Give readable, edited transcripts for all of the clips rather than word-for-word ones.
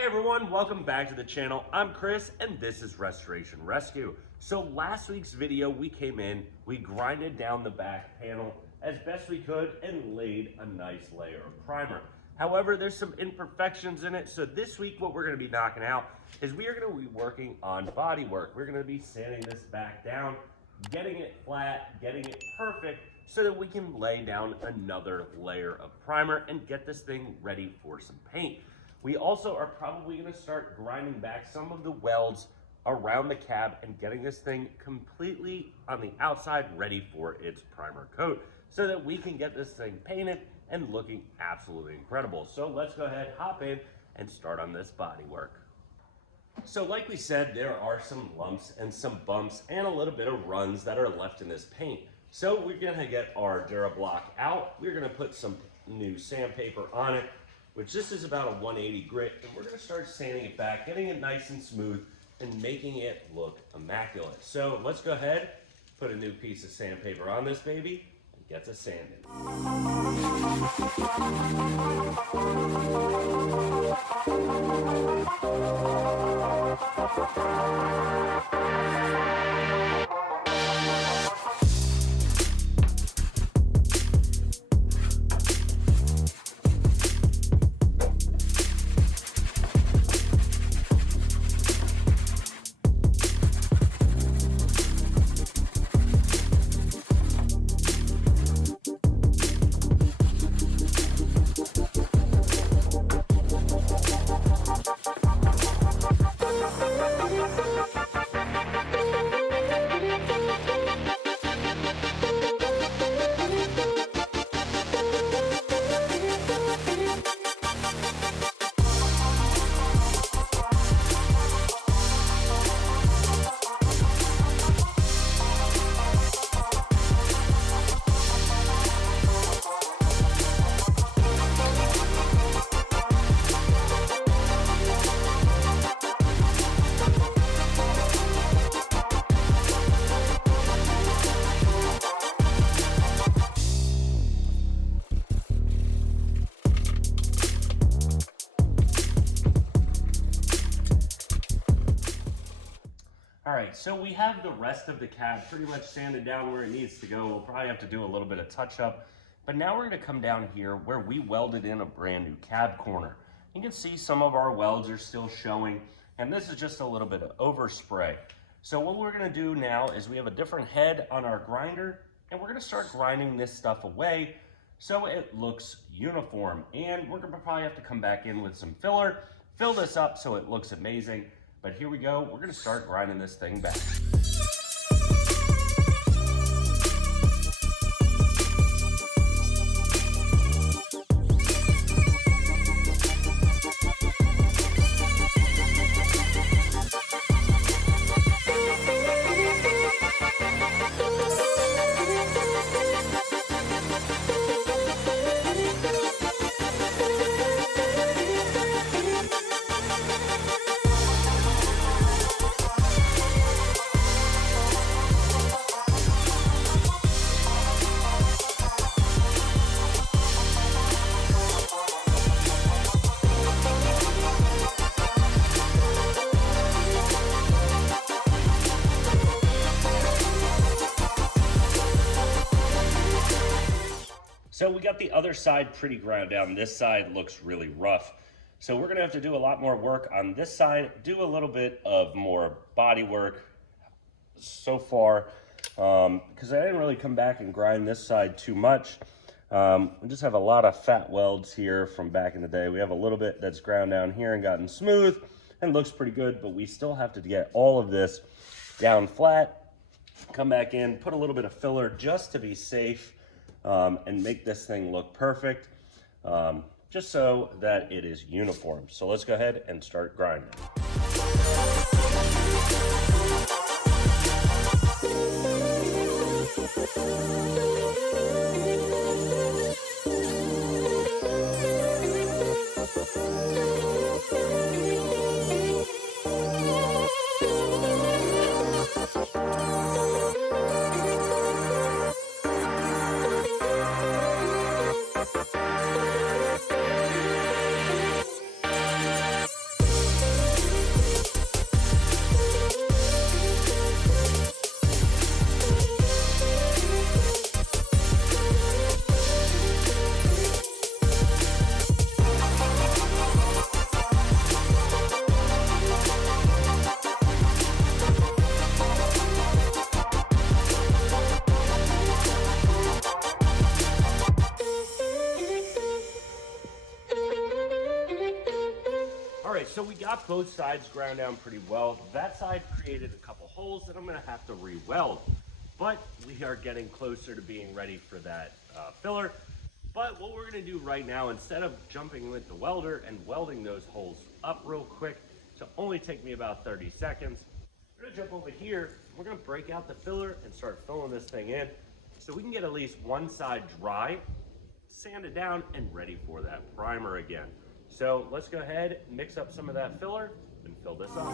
Hey everyone, welcome back to the channel. I'm Chris and this is Restoration Rescue. So last week's video we came in, we grinded down the back panel as best we could and laid a nice layer of primer. However, there's some imperfections in it, so this week what we're going to be knocking out is we are going to be working on body work. We're going to be sanding this back down, getting it flat, getting it perfect, so that we can lay down another layer of primer and get this thing ready for some paint. We also are probably going to start grinding back some of the welds around the cab and getting this thing completely on the outside ready for its primer coat so that we can get this thing painted and looking absolutely incredible. So let's go ahead, hop in and start on this body work. So like we said, there are some lumps and some bumps and a little bit of runs that are left in this paint. So we're going to get our DuraBlock out. We're going to put some new sandpaper on it, which this is about a 180 grit, and we're going to start sanding it back, getting it nice and smooth and making it look immaculate. So let's go ahead, put a new piece of sandpaper on this baby and get to sanding. All right, so we have the rest of the cab pretty much sanded down where it needs to go. We'll probably have to do a little bit of touch up, but now we're gonna come down here where we welded in a brand new cab corner. You can see some of our welds are still showing, and this is just a little bit of overspray. So what we're gonna do now is we have a different head on our grinder, and we're gonna start grinding this stuff away so it looks uniform. And we're gonna probably have to come back in with some filler, fill this up so it looks amazing. But here we go, we're gonna start grinding this thing back. So we got the other side pretty ground down. This side looks really rough. So we're gonna have to do a lot more work on this side, do a little bit of more body work so far, because I didn't really come back and grind this side too much. We just have a lot of fat welds here from back in the day. We have a little bit that's ground down here and gotten smooth and looks pretty good, but we still have to get all of this down flat, come back in, put a little bit of filler just to be safe, and make this thing look perfect, just so that it is uniform. So let's go ahead and start grinding. All right, so we got both sides ground down pretty well. That side created a couple holes that I'm gonna have to re-weld, but we are getting closer to being ready for that filler. But what we're gonna do right now, instead of jumping with the welder and welding those holes up real quick, to only take me about 30 seconds, we're gonna jump over here, we're gonna break out the filler and start filling this thing in so we can get at least one side dry, sand it down, and ready for that primer again. So let's go ahead, mix up some of that filler, and fill this up.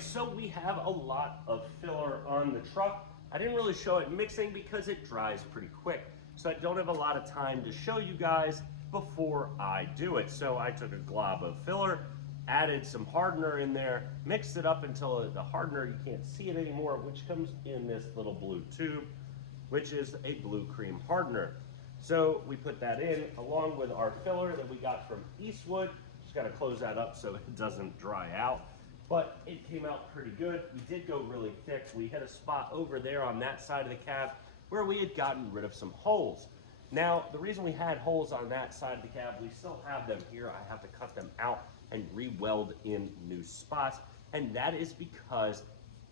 So we have a lot of filler on the truck. I didn't really show it mixing because it dries pretty quick. So I don't have a lot of time to show you guys before I do it. So I took a glob of filler, added some hardener in there, mixed it up until the hardener, you can't see it anymore, which comes in this little blue tube, which is a blue cream hardener. So we put that in along with our filler that we got from Eastwood. Just got to close that up so it doesn't dry out. But it came out pretty good. We did go really thick. We had a spot over there on that side of the cab where we had gotten rid of some holes. Now, the reason we had holes on that side of the cab, we still have them here. I have to cut them out and re-weld in new spots. And that is because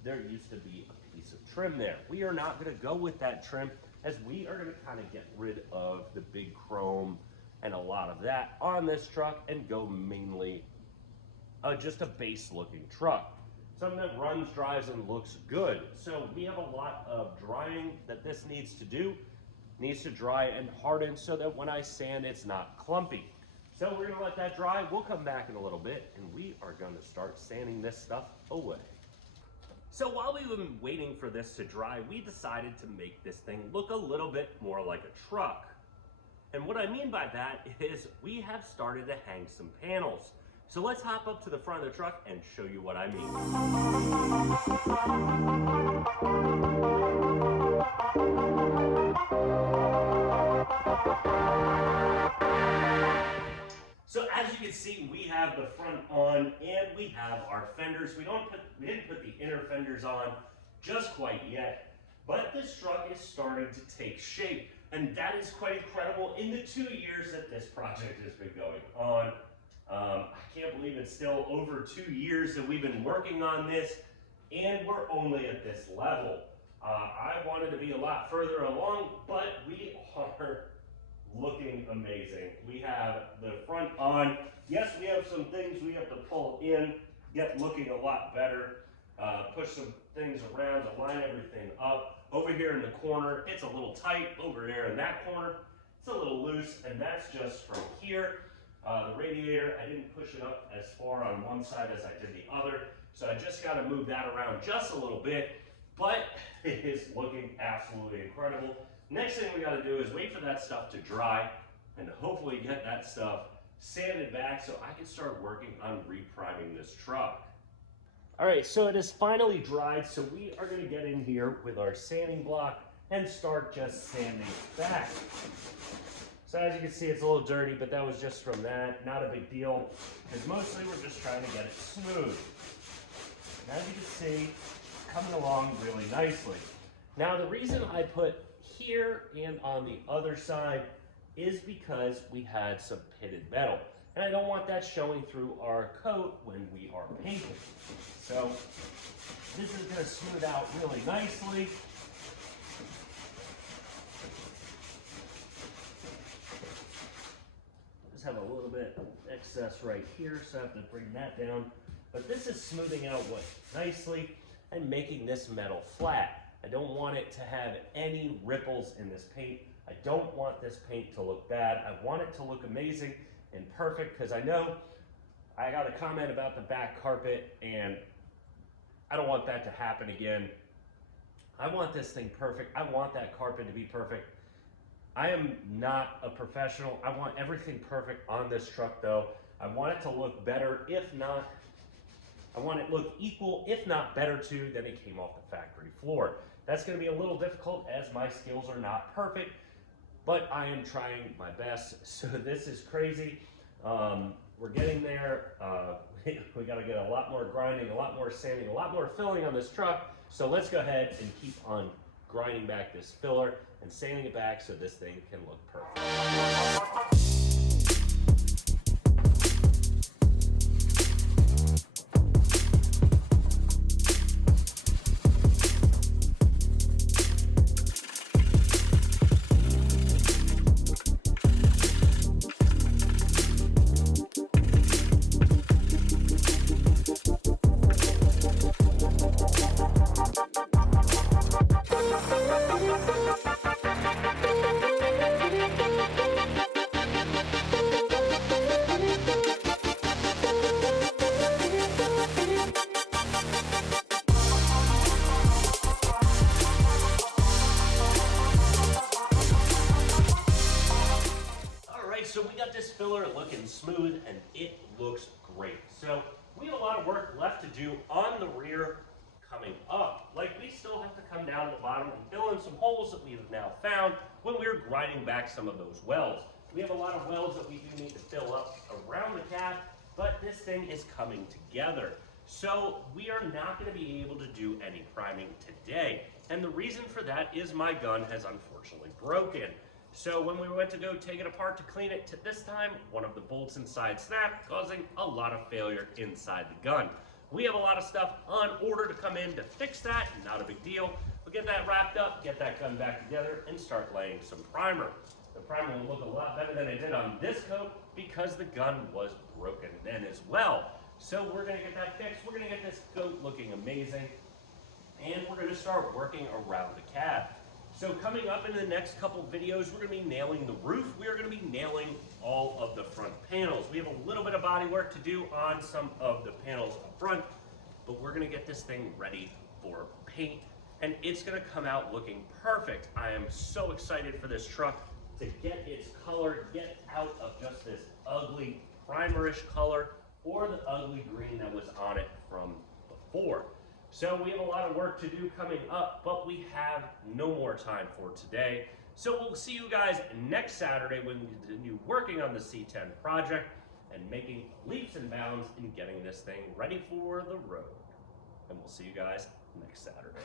there used to be a piece of trim there. We are not gonna go with that trim, as we are gonna kind of get rid of the big chrome and a lot of that on this truck and go mainly just a base looking truck. Something that runs, drives, and looks good. So we have a lot of drying that this needs to do. Needs to dry and harden so that when I sand, it's not clumpy. So we're gonna let that dry. We'll come back in a little bit and we are gonna start sanding this stuff away. So while we've been waiting for this to dry, we decided to make this thing look a little bit more like a truck. And what I mean by that is we have started to hang some panels. So let's hop up to the front of the truck and show you what I mean. So as you can see, we have the front on and we have our fenders. We didn't put the inner fenders on just quite yet, but this truck is starting to take shape, and that is quite incredible in the 2 years that this project has been going on. I can't believe it's still over 2 years that we've been working on this, and we're only at this level. I wanted to be a lot further along, but we are looking amazing. We have the front on. Yes, we have some things we have to pull in, get looking a lot better, push some things around to line everything up. Over here in the corner, it's a little tight. Over there in that corner, it's a little loose, and that's just from here. The radiator, I didn't push it up as far on one side as I did the other, so I just got to move that around just a little bit, but it is looking absolutely incredible. Next thing we got to do is wait for that stuff to dry and hopefully get that stuff sanded back so I can start working on repriming this truck. All right, so it is finally dried, so we are going to get in here with our sanding block and start just sanding it back. So as you can see, it's a little dirty, but that was just from that. Not a big deal, because mostly we're just trying to get it smooth. And as you can see, coming along really nicely. Now the reason I put here and on the other side is because we had some pitted metal. And I don't want that showing through our coat when we are painting. So this is going to smooth out really nicely. Have a little bit of excess right here, so I have to bring that down. But this is smoothing out what nicely and making this metal flat. I don't want it to have any ripples in this paint. I don't want this paint to look bad. I want it to look amazing and perfect, because I know I got a comment about the back carpet, and I don't want that to happen again. I want this thing perfect. I want that carpet to be perfect. I am not a professional. I want everything perfect on this truck though. I want it to look better, if not, I want it to look equal, if not better too, than it came off the factory floor. That's gonna be a little difficult as my skills are not perfect, but I am trying my best. So this is crazy. We're getting there. We gotta get a lot more grinding, a lot more sanding, a lot more filling on this truck. So let's go ahead and keep on grinding back this filler and sanding it back so this thing can look perfect. So we got this filler looking smooth and it looks great. So we have a lot of work left to do on the rear coming up. Like we still have to come down to the bottom and fill in some holes that we have now found when we were grinding back some of those welds. We have a lot of welds that we do need to fill up around the cab, but this thing is coming together. So we are not going to be able to do any priming today. And the reason for that is my gun has unfortunately broken. So when we went to go take it apart to clean it this time, one of the bolts inside snapped, causing a lot of failure inside the gun. We have a lot of stuff on order to come in to fix that, not a big deal. We'll get that wrapped up, get that gun back together, and start laying some primer. The primer will look a lot better than it did on this coat because the gun was broken then as well. So we're gonna get that fixed, we're gonna get this coat looking amazing, and we're gonna start working around the cab. So coming up in the next couple videos, we're going to be nailing the roof. We are going to be nailing all of the front panels. We have a little bit of body work to do on some of the panels up front, but we're going to get this thing ready for paint, and it's going to come out looking perfect. I am so excited for this truck to get its color, get out of just this ugly primerish color or the ugly green that was on it from before. So we have a lot of work to do coming up, but we have no more time for today. So we'll see you guys next Saturday when we continue working on the C10 project and making leaps and bounds in getting this thing ready for the road. And we'll see you guys next Saturday.